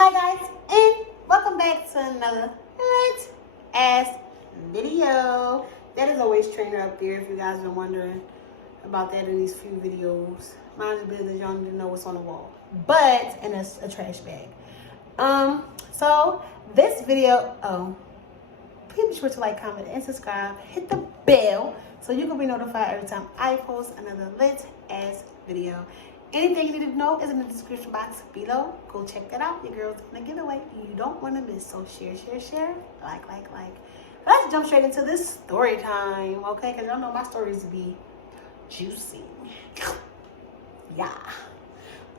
Hi guys, and welcome back to another lit ass video. That is always trainer up there if you guys been wondering about that in these few videos. Mind your business, y'all need to know what's on the wall. But and it's a trash bag. So this video, please be sure to like, comment, and subscribe. Hit the bell so you can be notified every time I post another lit ass video. Anything you need to know is in the description box below. Go check that out. Your girl's in a giveaway. You don't want to miss. So share, like. Let's jump straight into this story time, okay? Because y'all know my stories be juicy. Yeah.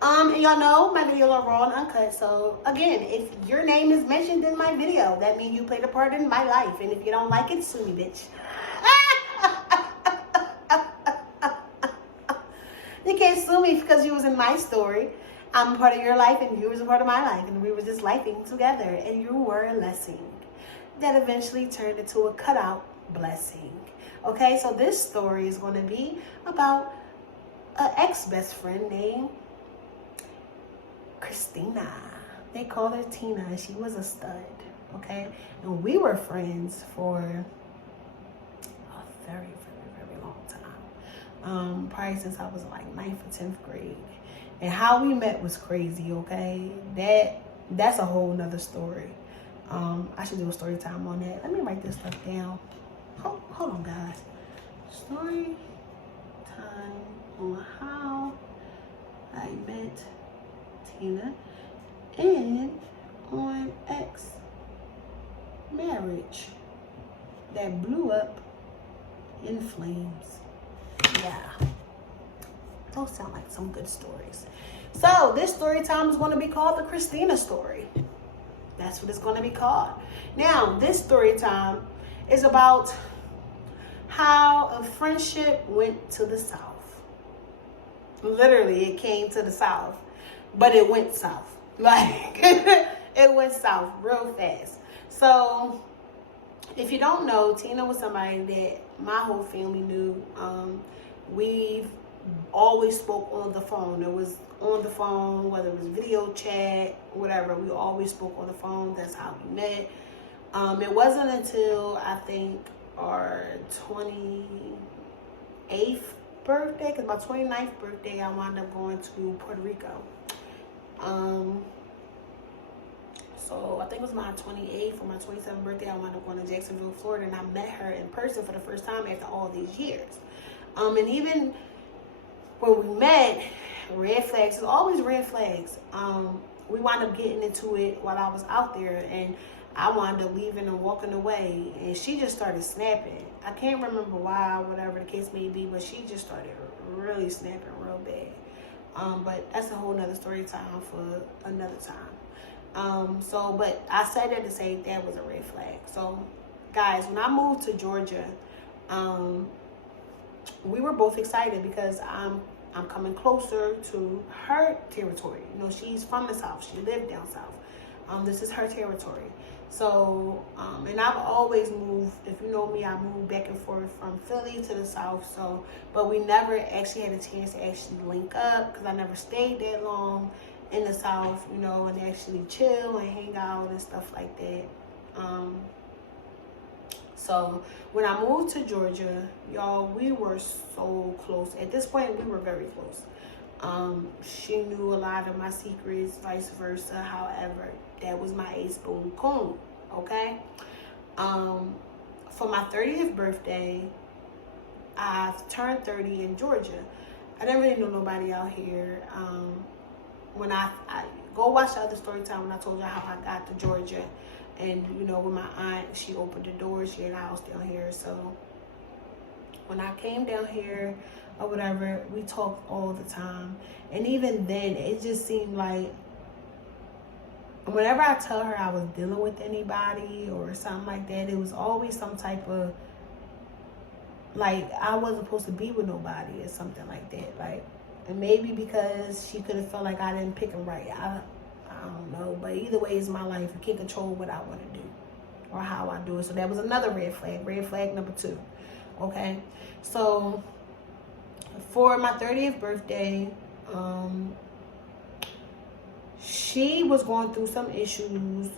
And y'all know my videos are raw and uncut. So again, if your name is mentioned in my video, that means you played a part in my life. And if you don't like it, sue me, bitch. You can't sue me because you was in my story. I'm a part of your life and you was a part of my life. And we were just lifing together. And you were a blessing that eventually turned into a cutout blessing. Okay, so this story is going to be about an ex-best friend named Christina. They called her Tina and she was a stud. Okay, and we were friends for a very long time. Probably since I was like 9th or 10th grade. And how we met was crazy, okay? That's a whole nother story. I should do a story time on that. Let me write this stuff down. Hold on, guys. Story time on how I met Tina and on ex-marriage that blew up in flames. Yeah, those sound like some good stories. So this story time is going to be called the Christina story. That's what it's going to be called. Now, this story time is about how a friendship went to the south. Literally, it came to the south, but it went south. Like, it went south real fast. So, if you don't know, Tina was somebody that my whole family knew. We've always spoke on the phone. It was on the phone, whether it was video chat, whatever. We always spoke on the phone. That's how we met. It wasn't until I think our 28th birthday, because my 29th birthday, I wound up going to Puerto Rico. So I think it was my 28th or my 27th birthday, I wound up going to Jacksonville, Florida, and I met her in person for the first time after all these years. And even when we met, red flags, there's always red flags. We wound up getting into it while I was out there, and I wound up leaving and walking away, and she just started snapping. I can't remember why, whatever the case may be, but she just started really snapping real bad. But that's a whole nother story time for another time. But I said that to say that was a red flag. So, guys, when I moved to Georgia, we were both excited because I'm coming closer to her territory. You know, she's from the South. She lived down South. This is her territory. So, and I've always moved, if you know me, I moved back and forth from Philly to the South. So, but we never actually had a chance to actually link up because I never stayed that long in the South, you know, and actually chill and hang out and stuff like that. So when I moved to Georgia, y'all, we were so close. At this point, we were very close. She knew a lot of my secrets, vice versa. However, that was my ace boom coon, okay? For my 30th birthday, I turned 30 in Georgia. I didn't really know nobody out here. When I go watch the other story time when I told you how I got to Georgia. And, you know, with my aunt, she opened the door. She had a house down here. So when I came down here or whatever, we talked all the time. And even then, it just seemed like whenever I tell her I was dealing with anybody or something like that, it was always some type of, like, I wasn't supposed to be with nobody or something like that. Like, and maybe because she could have felt like I didn't pick them right. I don't know, but either way, it's my life. I can't control what I want to do or how I do it. So that was another red flag. Red flag number 2. Okay, so for my 30th birthday, she was going through some issues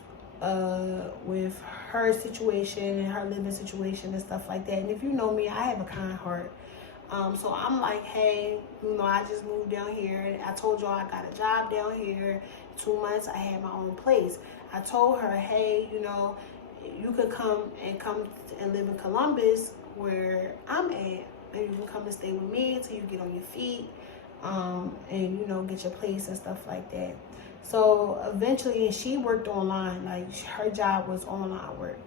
with her situation and her living situation and stuff like that. And if you know me, I have a kind heart. So I'm like, hey, you know, I just moved down here. I told y'all I got a job down here. 2 months, I had my own place. I told her, hey, you know, you could come and live in Columbus where I'm at. And you can come and stay with me until you get on your feet, and, you know, get your place and stuff like that. So eventually, and she worked online. Like, her job was online work.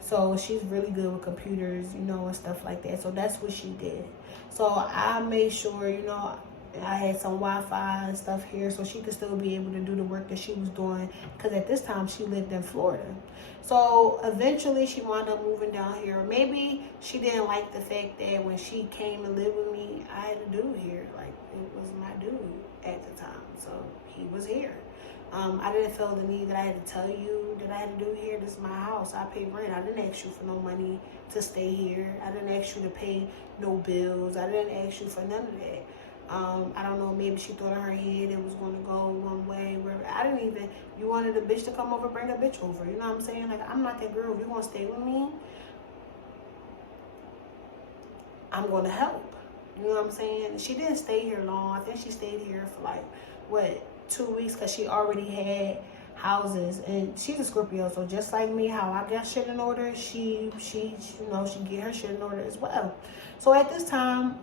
So she's really good with computers, you know, and stuff like that. So that's what she did. So I made sure, you know, I had some Wi-Fi and stuff here so she could still be able to do the work that she was doing, because at this time she lived in Florida. So eventually she wound up moving down here. Maybe she didn't like the fact that when she came and lived with me, I had a dude here. Like, it was my dude at the time. So he was here. I didn't feel the need that I had to tell you that I had to do here. This is my house. I pay rent. I didn't ask you for no money to stay here. I didn't ask you to pay no bills. I didn't ask you for none of that. I don't know, maybe she thought in her head it was going to go one way. Where I didn't even, you wanted a bitch to come over, bring a bitch over. You know what I'm saying? Like, I'm not that girl. If you want to stay with me, I'm going to help. You know what I'm saying? She didn't stay here long. I think she stayed here for like, what, 2 weeks, because she already had houses. And she's a Scorpio, so just like me, how I got shit in order, she you know, she get her shit in order as well. So at this time,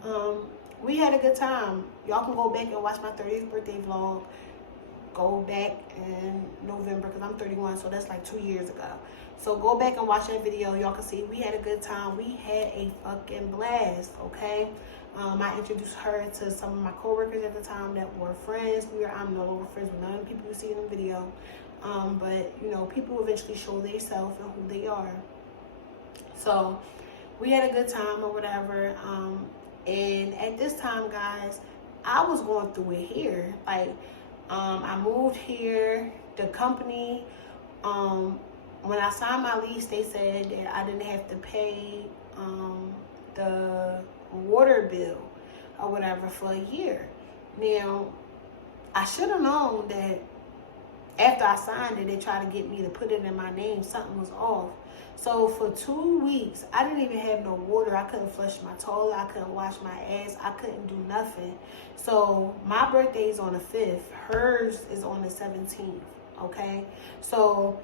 we had a good time. Y'all can go back and watch my 30th birthday vlog. Go back in November, because I'm 31, so that's like 2 years ago. So go back and watch that video. Y'all can see we had a good time. We had a fucking blast, okay? I introduced her to some of my coworkers at the time that were friends. I'm no longer friends with none of the people you see in the video. But, you know, people eventually show themselves and who they are. So we had a good time or whatever. And at this time, guys, I was going through it here. Like, I moved here. The company, when I signed my lease, they said that I didn't have to pay the water bill or whatever for a year. Now, I should have known that after I signed it, they tried to get me to put it in my name. Something was off. So for 2 weeks, I didn't even have no water. I couldn't flush my toilet. I couldn't wash my ass. I couldn't do nothing. So my birthday is on the 5th. Hers is on the 17th, okay? So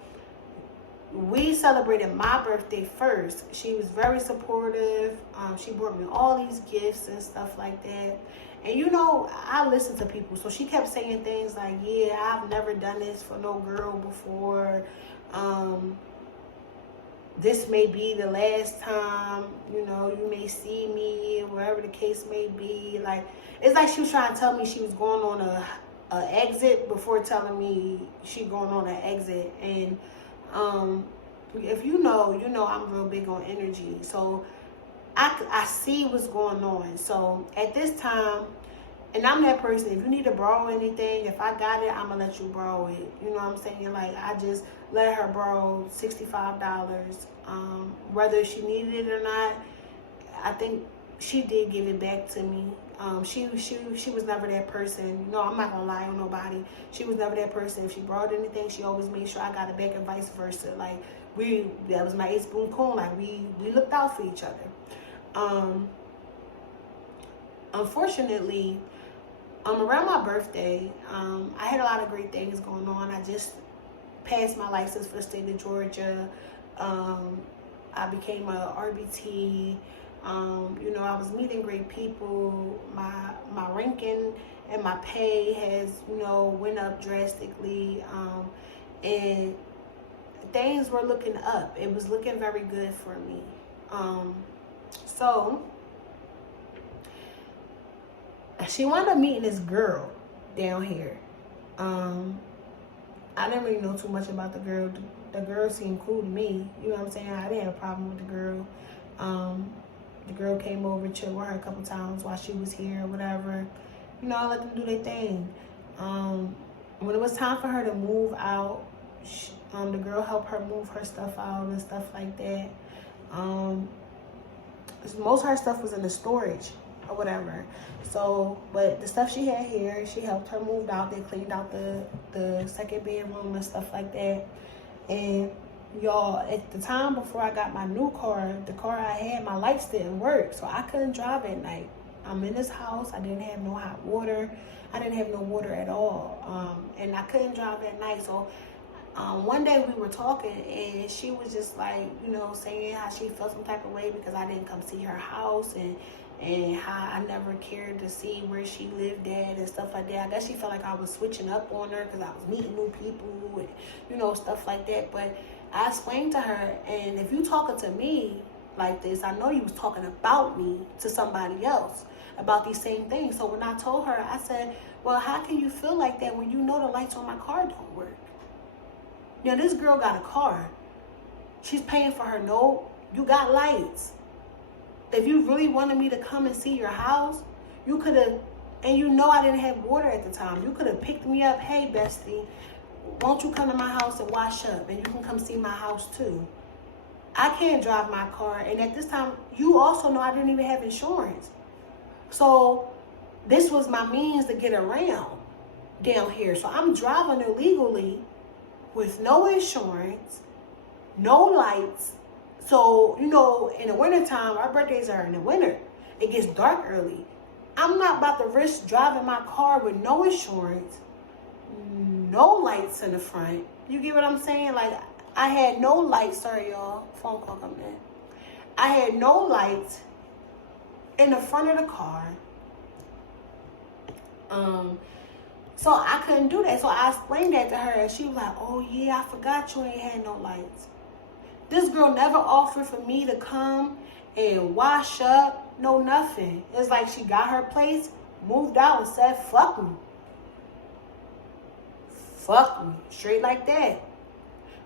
we celebrated my birthday first. She was very supportive. She brought me all these gifts and stuff like that. And you know, I listen to people. So she kept saying things like, yeah, I've never done this for no girl before. This may be the last time, you know, you may see me, wherever the case may be. Like, it's like she was trying to tell me she was going on a exit before telling me she going on an exit. And if you know, I'm real big on energy. So I see what's going on. So at this time, and I'm that person, if you need to borrow anything, if I got it, I'm going to let you borrow it. You know what I'm saying? Like, I just let her borrow $65. Whether she needed it or not, I think she did give it back to me. She was never that person. You know, I'm not going to lie on nobody. She was never that person. If she borrowed anything, she always made sure I got it back and vice versa. Like, that was my 8-spoon coon. Like, we looked out for each other. Unfortunately, around my birthday, I had a lot of great things going on. I just passed my license for the state of Georgia. I became a RBT. You know, I was meeting great people. My ranking and my pay has, you know, went up drastically. And things were looking up. It was looking very good for me. So she wound up meeting this girl down here. I didn't really know too much about the girl. The girl seemed cool to me. You know what I'm saying? I didn't have a problem with the girl. The girl came over, chilled with her a couple times while she was here or whatever. You know, I let them do their thing. When it was time for her to move out, the girl helped her move her stuff out and stuff like that. Most of her stuff was in the storage. or whatever. So, but the stuff she had here, she helped her move out. They cleaned out the second bedroom and stuff like that. And y'all, at the time before I got my new car, the car I had, my lights didn't work, so I couldn't drive at night. I'm in this house. I didn't have no hot water. I didn't have no water at all, and I couldn't drive at night. So one day we were talking, and she was just like, you know, saying how she felt some type of way because I didn't come see her house, and how I never cared to see where she lived at and stuff like that. I guess she felt like I was switching up on her because I was meeting new people and, you know, stuff like that. But I explained to her, and if you talking to me like this, I know you was talking about me to somebody else about these same things. So when I told her, I said, well, how can you feel like that when you know the lights on my car don't work? You know, this girl got a car. She's paying for her note. You got lights. If you really wanted me to come and see your house, you could have, and you know I didn't have water at the time, you could have picked me up. Hey, bestie, won't you come to my house and wash up, and you can come see my house too. I can't drive my car, and at this time, you also know I didn't even have insurance. So this was my means to get around down here. So I'm driving illegally with no insurance, no lights. So, you know, in the wintertime, our birthdays are in the winter. It gets dark early. I'm not about to risk driving my car with no insurance, no lights in the front. You get what I'm saying? Like, I had no lights. Sorry, y'all. Phone call coming in. I had no lights in the front of the car. So I couldn't do that. So I explained that to her, and she was like, oh yeah, I forgot you ain't had no lights. This girl never offered for me to come and wash up, no nothing. It's like she got her place, moved out, and said, fuck me. Fuck me. Straight like that.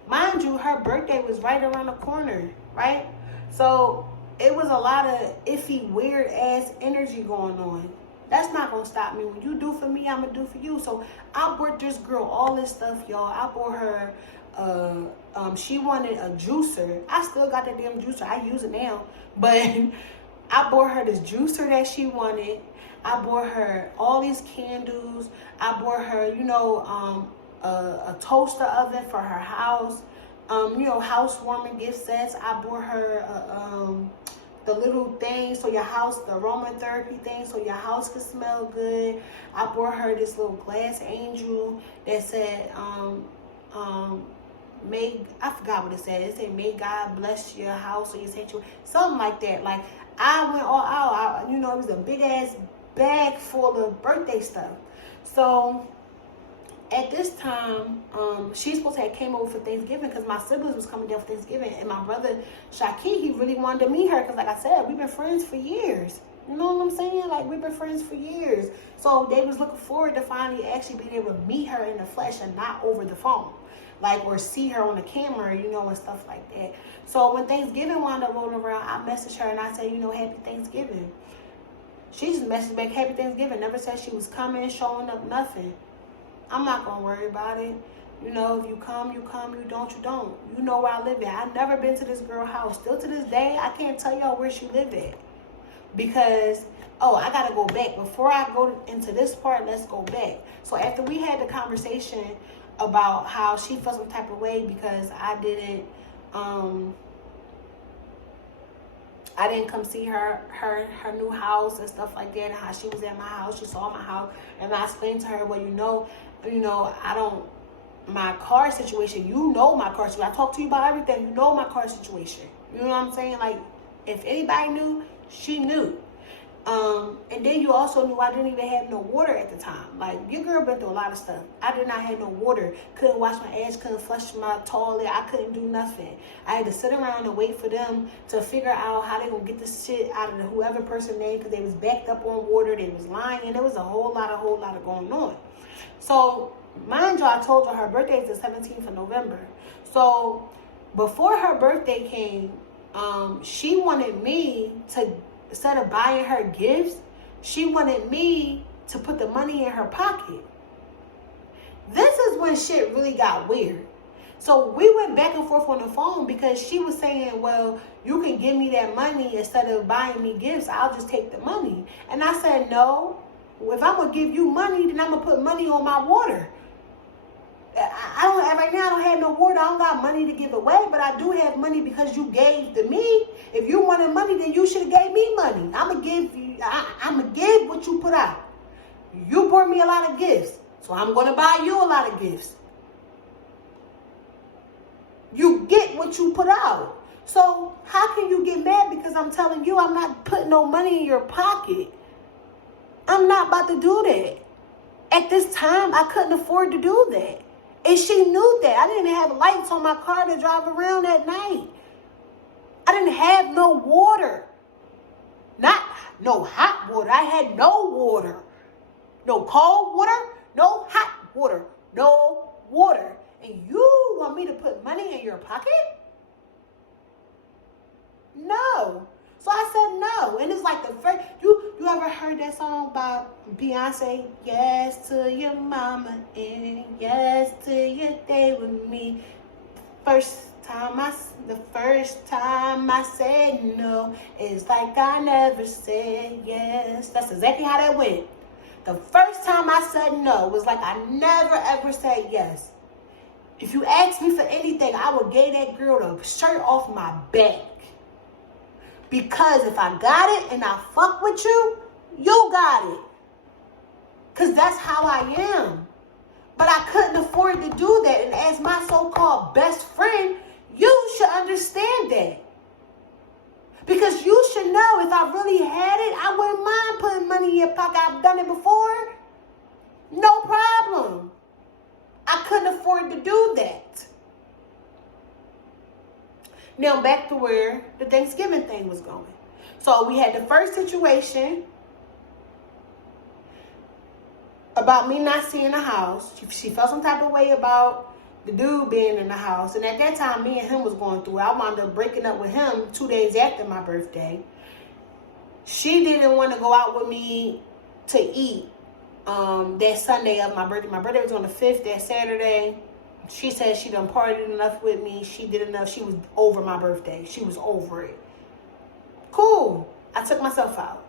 Mind you, her birthday was right around the corner, right? So it was a lot of iffy, weird ass energy going on. That's not gonna stop me. When you do for me, I'm gonna do for you. So I bought this girl all this stuff, y'all. I bought her, she wanted a juicer. I still got that damn juicer. I use it now. But I bought her this juicer that she wanted. I bought her all these candles. I bought her, you know, a toaster oven for her house. You know, housewarming gift sets. I bought her the little thing so your house, the aromatherapy thing, so your house could smell good. I bought her this little glass angel that said, I forgot what it said. It said, may God bless your house or your sanctuary. Something like that. Like, I went all out. You know, it was a big ass bag full of birthday stuff. So at this time, she's supposed to have came over for Thanksgiving because my siblings was coming down for Thanksgiving, and my brother Shaki, he really wanted to meet her because, like I said, we've been friends for years. You know what I'm saying? Like, we've been friends for years. So they was looking forward to finally actually being able to meet her in the flesh and not over the phone, like, or see her on the camera, you know, and stuff like that. So when Thanksgiving wound up rolling around, I messaged her and I said, you know, happy Thanksgiving. She just messaged back, happy Thanksgiving. Never said she was coming, showing up, nothing. I'm not going to worry about it. You know, if you come, you come. You don't, you don't. You know where I live at. I've never been to this girl's house. Still to this day, I can't tell y'all where she lived at. Because, oh, I got to go back. Before I go into this part, let's go back. So after we had the conversation about how she felt some type of way because I didn't come see her new house and stuff like that, and how she was at my house, she saw my house, and I explained to her, well, you know, I don't, my car situation, you know my car situation. I talk to you about everything, you know my car situation. You know what I'm saying? Like, if anybody knew, she knew. And then you also knew I didn't even have no water at the time. Like, your girl been through a lot of stuff. I did not have no water. Couldn't wash my ass, couldn't flush my toilet. I couldn't do nothing. I had to sit around and wait for them to figure out how they gonna get this shit out of the whoever person name, because they was backed up on water. They was lying, and there was a whole lot of going on. So, mind you, I told her birthday is the 17th of November. So, before her birthday came, she wanted me to, instead of buying her gifts, she wanted me to put the money in her pocket. This is when shit really got weird. So we went back and forth on the phone because she was saying, well, you can give me that money instead of buying me gifts. I'll just take the money. And I said, no, if I'm going to give you money, then I'm going to put money on my water. Right now I don't have no water. I don't got money to give away, but I do have money because you gave to me. If you wanted money, then you should have gave me money. I'm going to give you, I'm going to give what you put out. You brought me a lot of gifts, so I'm going to buy you a lot of gifts. You get what you put out. So how can you get mad because I'm telling you I'm not putting no money in your pocket? I'm not about to do that. At this time, I couldn't afford to do that. And she knew that. I didn't have lights on my car to drive around at night. I didn't have no water. Not no hot water. I had no water. No cold water, no hot water, no water. And you want me to put money in your pocket? No. So I said no. And it's like the first, you ever heard that song by Beyonce? Yes to your mama and yes to your day with me. The first time I said no, it's like I never said yes. That's exactly how that went. The first time I said no was like I never ever said yes. If you asked me for anything, I would give that girl the shirt off my back. Because if I got it and I fuck with you, you got it. Because that's how I am. But I couldn't afford to do that. And as my so-called best friend, you should understand that. Because you should know if I really had it, I wouldn't mind putting money in your pocket. I've done it before. No problem. I couldn't afford to do that. Now back to where the Thanksgiving thing was going. So we had the first situation about me not seeing the house. She felt some type of way about the dude being in the house. And at that time, me and him was going through it. I wound up breaking up with him 2 days after my birthday. She didn't want to go out with me to eat that Sunday of my birthday. My birthday was on the 5th, that Saturday. She said she done partied enough with me. She did enough. She was over my birthday. She was over it. Cool. I took myself out.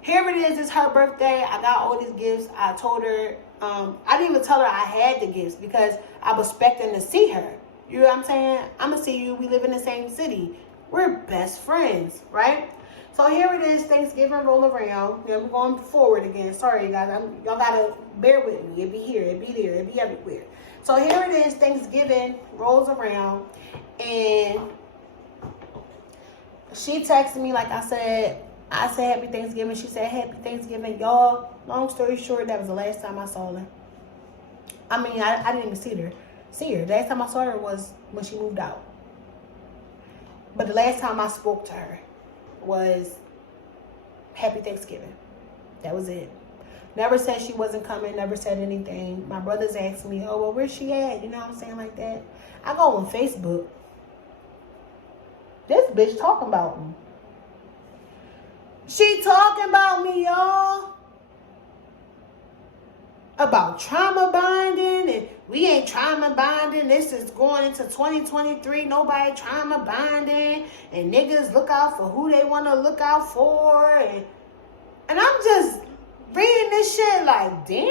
Here it is. It's her birthday. I got all these gifts. I told her, I didn't even tell her I had the gifts because I was expecting to see her. You know what I'm saying? I'm going to see you. We live in the same city. We're best friends, right? So here it is. Thanksgiving roll around. Yeah, we're going forward again. Sorry, guys. Y'all got to bear with me. It be here. It be there. It be everywhere. So here it is. Thanksgiving rolls around. And she texted me like I said Happy Thanksgiving. She said Happy Thanksgiving. Y'all, long story short, that was the last time I saw her. I mean, I didn't even see her. The last time I saw her was when she moved out. But the last time I spoke to her was Happy Thanksgiving. That was it. Never said she wasn't coming. Never said anything. My brothers asked me, oh, well, where's she at? You know what I'm saying? Like that. I go on Facebook. This bitch talking about me. She talking about me, y'all. About trauma bonding, and we ain't trauma bonding. This is going into 2023. Nobody trauma bonding, and niggas look out for who they want to look out for, and I'm just reading this shit like, damn.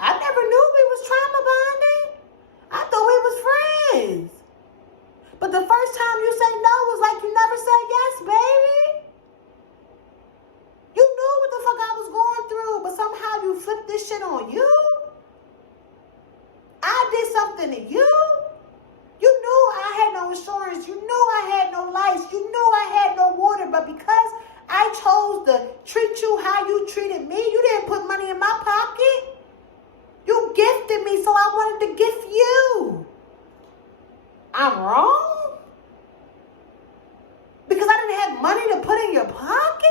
I never knew we was trauma bonding. I thought we was friends. But the first time you say no was like you never said yes, baby. You knew what the fuck I was going through, but somehow you flipped this shit on you. I did something to you. You knew I had no insurance. You knew I had no lights. You knew I had no water. But because I chose to treat you how you treated me, you didn't put money in my pocket. You gifted me, so I wanted to gift you. I'm wrong? Because I didn't have money to put in your pocket.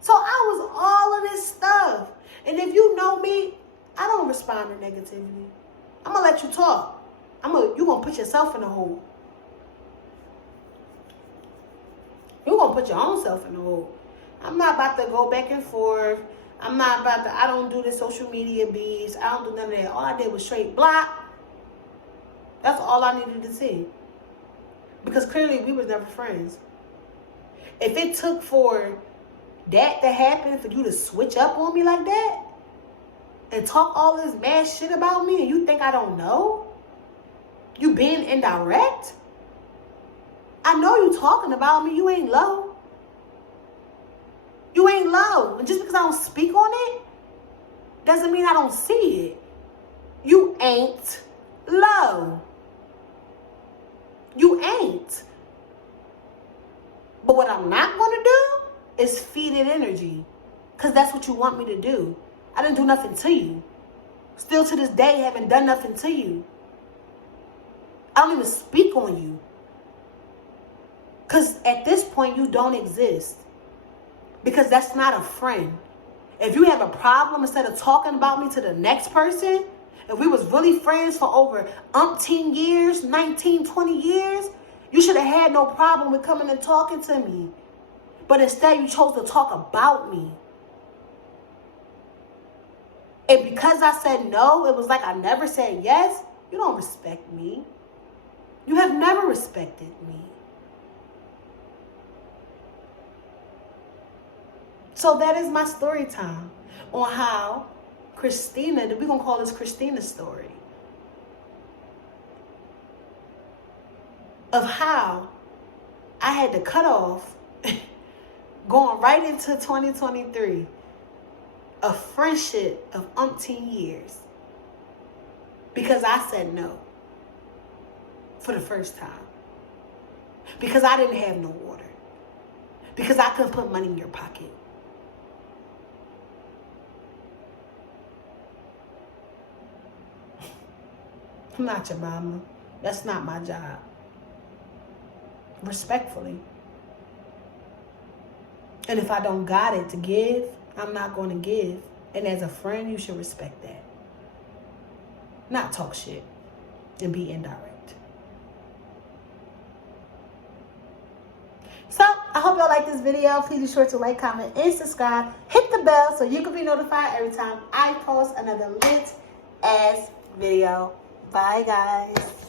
So I was all of this stuff. And if you know me, I don't respond to negativity. I'm going to let you talk. You're going to put yourself in a hole. You're going to put your own self in a hole. I'm not about to go back and forth. I'm not about to, I don't do the social media beats. I don't do none of that. All I did was straight block. That's all I needed to see. Because clearly we was never friends. If it took for that to happen, for you to switch up on me like that, and talk all this mad shit about me, and you think I don't know? You being indirect? I know you talking about me. You ain't low. You ain't low. And just because I don't speak on it, doesn't mean I don't see it. You ain't low. You ain't. But what I'm not going to do is feed it energy. Because that's what you want me to do. I didn't do nothing to you. Still to this day, haven't done nothing to you. I don't even speak on you. Because at this point, you don't exist. Because that's not a friend. If you have a problem, instead of talking about me to the next person, if we was really friends for over umpteen years, 19, 20 years, you should have had no problem with coming and talking to me. But instead, you chose to talk about me. And because I said no, it was like I never said yes. You don't respect me. You have never respected me. So that is my story time on how Christina, we're going to call this Christina's story, of how I had to cut off, going right into 2023, a friendship of umpteen years, because I said no for the first time, because I didn't have no water, because I couldn't put money in your pocket. I'm not your mama. That's not my job. Respectfully. And if I don't got it to give, I'm not going to give. And as a friend, you should respect that. Not talk shit and be indirect. So, I hope y'all like this video. Please be sure to like, comment, and subscribe. Hit the bell so you can be notified every time I post another lit-ass video. Bye, guys.